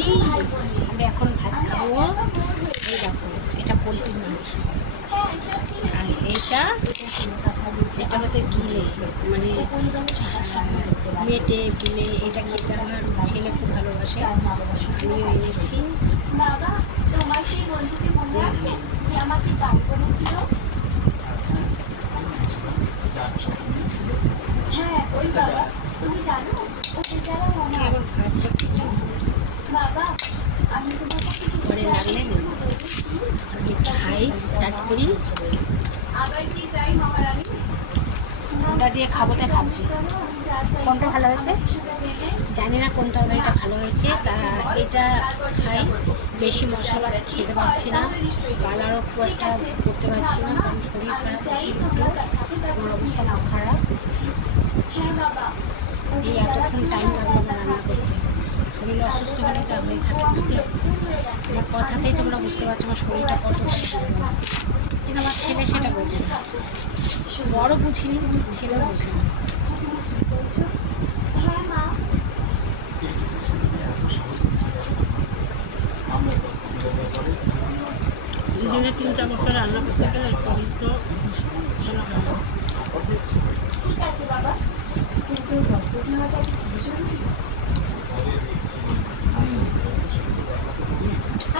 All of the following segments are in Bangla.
গাইস আমি এখন ভাত খাব। এই দেখো, এটা পোলট্রির মাংস। আর এটা এটা হচ্ছে গিলে মানে মেটে গিলে, এটা খেতে আমার ছেলে খুব ভালোবাসে। আমিও এনেছি। হ্যাঁ ওই বাবা, তুমি জানো? ও পরে লাগলে খাই স্টার্ট করি কোনটা দিয়ে খাব তাই ভাবছি। কোনটা ভালো হয়েছে? জানি না কোন তরকারিটা ভালো হয়েছে। তা এটা খাই। বেশি মশলা খেতে পারছি না। কালারও খুব একটা করতে পারছি না। কারণ শরীর খারাপ আমার অবস্থা খুব খারাপ। এই এতক্ষণ টাইম লাগল শরীর অসুস্থ হলে যা হয়ে থাকে, বুঝতে আমার কথাতেই তোমরা বুঝতে পারছ আমার শরীরটা দুর্বল। কিন্তু আমার ছেলে সেটা বোঝে না। বড় বুঝিনি ছেলে বোঝে না। দিনে তিন চার বছর রান্না করতে গেলে শরীর তো ঠিক আছে, বাবা। কিন্তু ডক্টর নেওয়াটা কি খুব জরুরি আই লাভ ইউ বাবা এটা আরও তিন দিন আছে। ডক্টর খুশি হলো এটা শুনে ভালো হয়ে লাগছে। পরদিন তার হাতে ওই গুড নিউজটা দিল মল্লিকা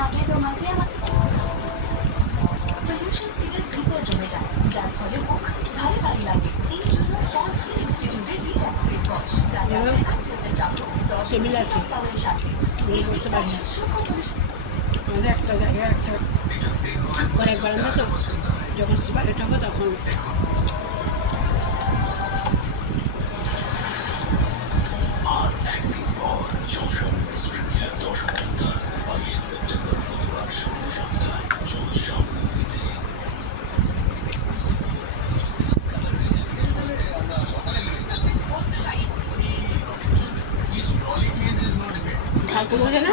আগে তোমাকে আমার প্রডিউসার স্কিলের ভিতর জমে যায় যার ফলে মুখ ভালো ভালো লাগে এই জন্য ফলস ইনস্টিটিউটের রিল্যাক্স ফেস ওয়াশ যার এবার অ্যাক্টিভের দাম দশ টেবিল আছে। সাথে এই আমাদের একটা জায়গায় একটা একবার আমরা তো যখন সিপারেট হব তখন কমে যায় না?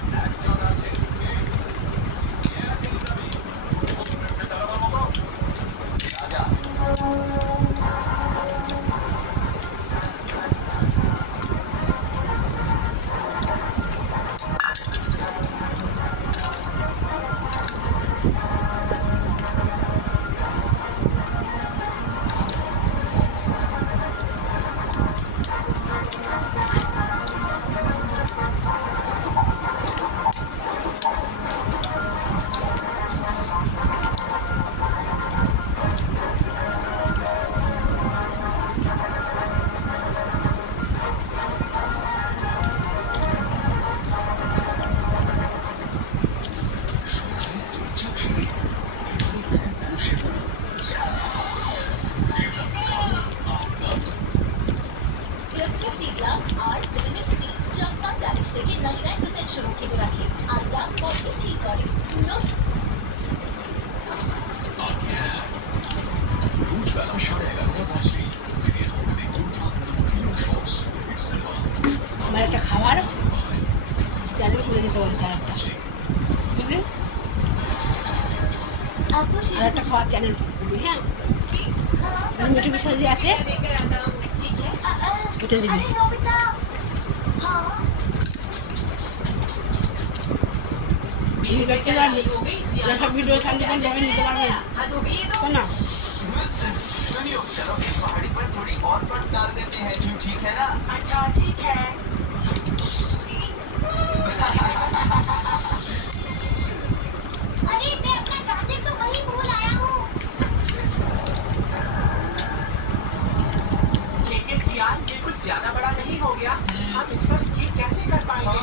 আমার একটা খাবার চ্যানেল খুলে দিতে একটা বুঝলি? আর একটা খাওয়ার চ্যানেল হ্যাঁ মিঠু যে আছে, ওটা দিবি ভিডিও দেখতে পারবি যেসব ভিডিও শান্তি করে যাবে নিতে পারবে না তাই না सुनियो चलो इस पहाड़ी पर थोड़ी और बर्फ डाल देते हैं क्यों ठीक है ना अच्छा ठीक है अरे मैं अपना चार्जर तो वहीं भूल आया हूँ लेकिन जियान ये कुछ ज्यादा बड़ा नहीं हो गया हम इस पर स्की कैसे कर पाएंगे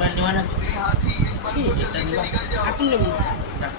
gimana gimana tuh? Sini, kita nih, Aku nemu. Tak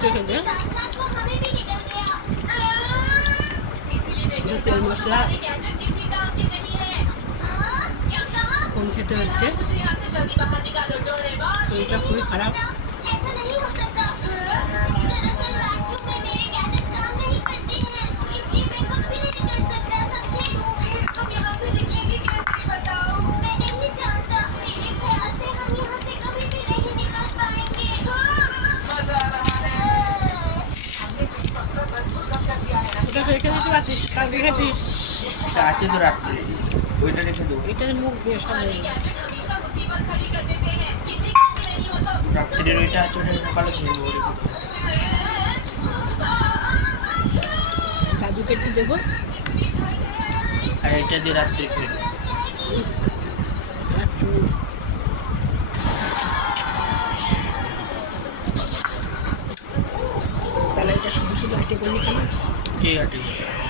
হয়েছে খেতে তেল মশলা কম খেতে হচ্ছে শরীরটা খুবই খারাপ এটা আছে তো রাত্রে। ওইটা রেখে দেবো। এটা মুখ দিয়ে গেছে রাত্রের ওইটা আছে ওটা সকালে খেয়ে নেব দাদুকে একটু দেবো? আর এটা দিয়ে রাত্রে খেয়ে তাহলে এটা শুধু শুধু হাঁটে করলি কেন? কে আটে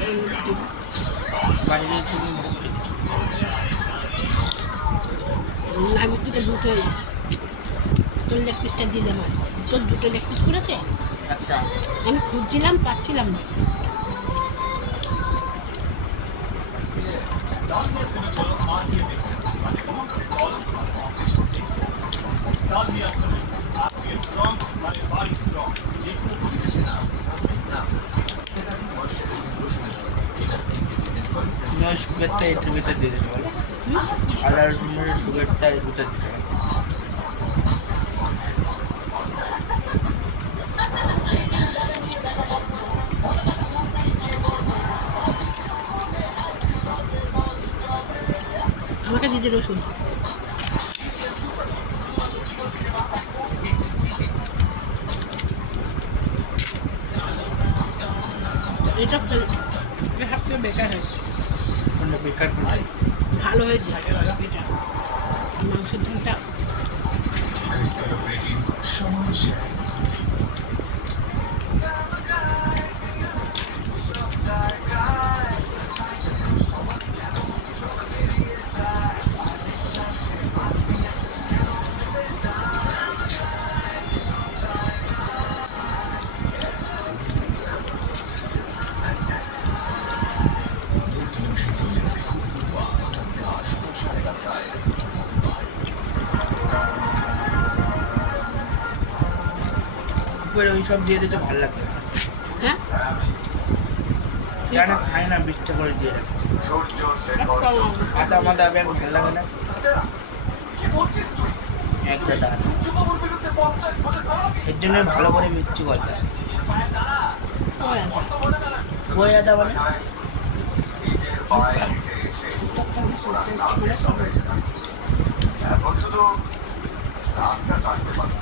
এই বাটিটা বাড়িতে তুমি ভাত আমি তোকে দুটো তোর লেগ পিসটা দিয়ে দেবো তোর দুটো লেগ পিস পড়েছে আমি খুঁজছিলাম পাচ্ছিলাম না ওই সুগারটা এটার ভিতর দিয়ে দিতে পারো। আদা রসুনের সুগারটা এর ভিতর দিতে পারো। আমাকে দিদি রসুন এটা এটা বেকার হয়েছে। ভালো হয়েছে। মাংসের ঝোলটা। সব দিয়ে দিতে ভালো লাগবে না। হ্যাঁ? জানা খায় না বিশটা করে দিয়ে রাখে। আদা মাদা ব্যাগ ভালো লাগে না? এর জন্য ভালো করে মিষ্টি ওই কই আদা মানে? এখন শুধু রাস্তা কাটতে পারব।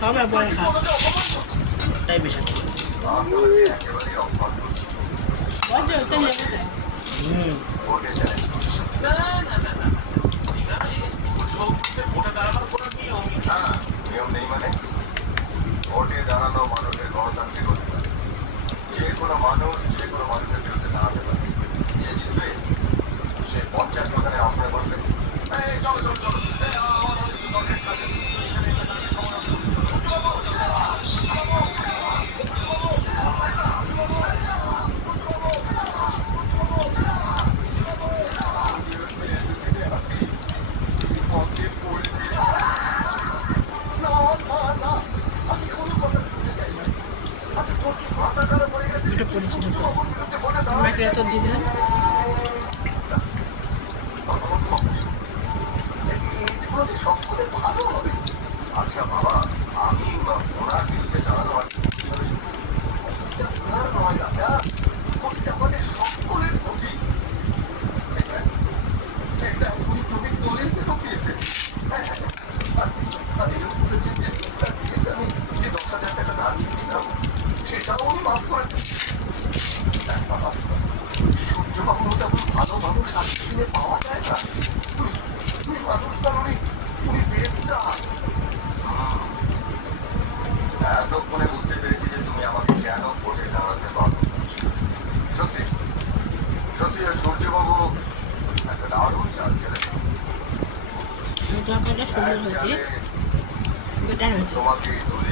সব একবারে খা ওটাই বেশি। হুম ভোটে দাঁড়ানো মানুষের গণতান্ত্রিক অধিকার যে কোনো মানুষ যে কোনো মানুষের বিরুদ্ধে দাঁড়াতে পারে সে পঞ্চায়েত প্রধানে আহ্বান করবে এই, চলো চলো চলো Siapa? I don't know.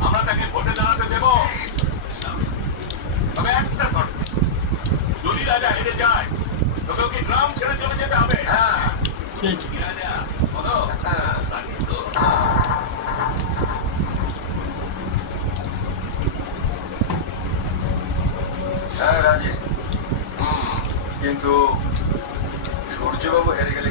আমরা তাকে দাঁড়াতে তবে যদি রাজা হেরে যায় তবে গ্রাম ছেড়ে চলে যেতে হ্যাঁ বলো হ্যাঁ রাজি। কিন্তু সূর্যবাবু হেরে গেলে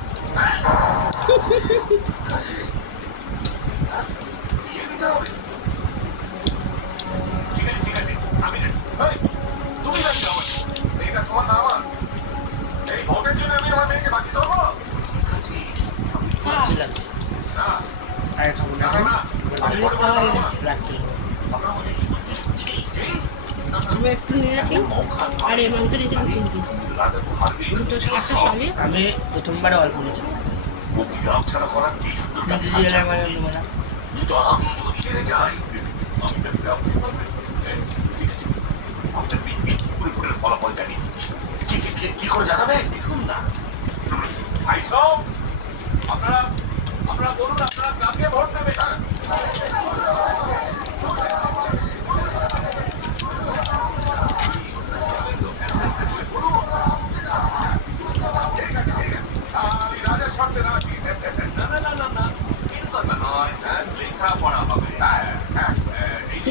잘 가보면 락기 আমি একটু নিয়ে রাখি আর এই মাংসটা নিয়েছিলাম তিন পিস দুটো একটা শালি। আমি প্রথমবারে অল্প নিয়েছিলাম কি করে জানাবে দেখুন না আপনারা আপনারা বলুন আপনারা কাকে ভোট দেবেন?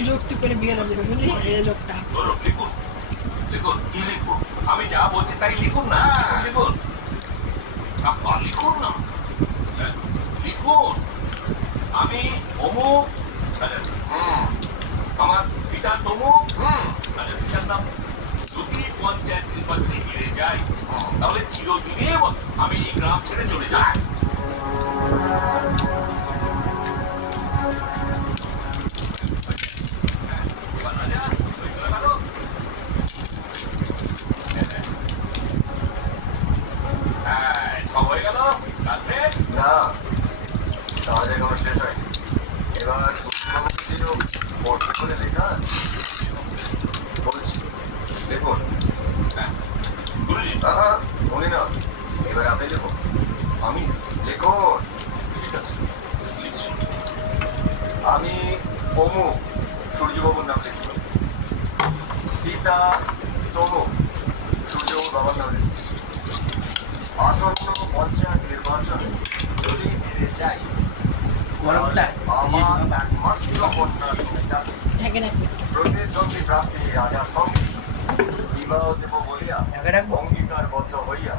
যুক্তি করে বিয়ে দেবো, বুঝলি? এই লোকটা। আমি যা বলছি তাই লিখুন না লিখুন লিখুন না লিখুন আমি অমুক আমার পিতা তমুক পিতার নাম যদি পঞ্চায়েত নির্বাচনে হেরে যাই তাহলে চিরদিনে আমি এই গ্রাম ছেড়ে চলে যাই। আমি দেখুন ঠিক আছে লিখছি। আমি অমুক সূর্যবাবুর নাম লিখছি পিতা তমুক সূর্যবাবুর বাবার নাম লিখছি আসন্ন পঞ্চায়েত নির্বাচন যদি হেরে যাই আমার একমাত্র রাখব। অঙ্গীকারবদ্ধ হইয়া